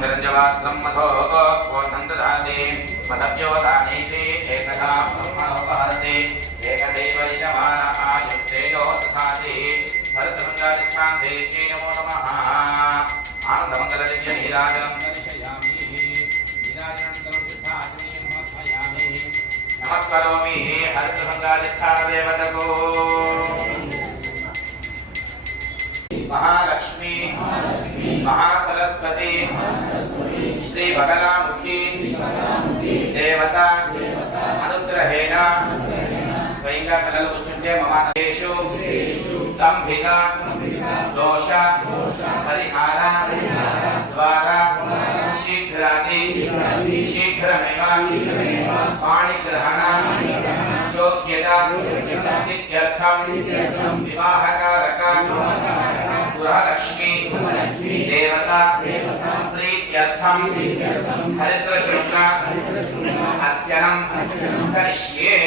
हिरण्यवात्रं मधो कोसन्दधाति मदव्योदानीति एकधा ब्रह्मणोपहरति एकदैव यजमान आयुष्तेजो दधाति भरतमङ्गलदिक्षां देवी नमो नमः आनन्दमङ्गलदिव्य नीराजनं दर्शयामि नीराजनं समर्पिताग्निं समर्पयामि नमस्करोमि हरितमङ्गलदिक्षादेवतको महालक्ष्मी महासरस्वती श्री बगलामुखी देवता अनुग्रहेण स्वयंगा कलल कुचुंटे ममानेषु स्तंभित दोष परिहार द्वारा शीघ्रमेव पाणिग्रहण योग्यता इत्यर्थं विवाहकारक गृहलक्ष्मी देवता प्रीत्यर्थं हरिद्रशुक्ल अर्चनं करिष्ये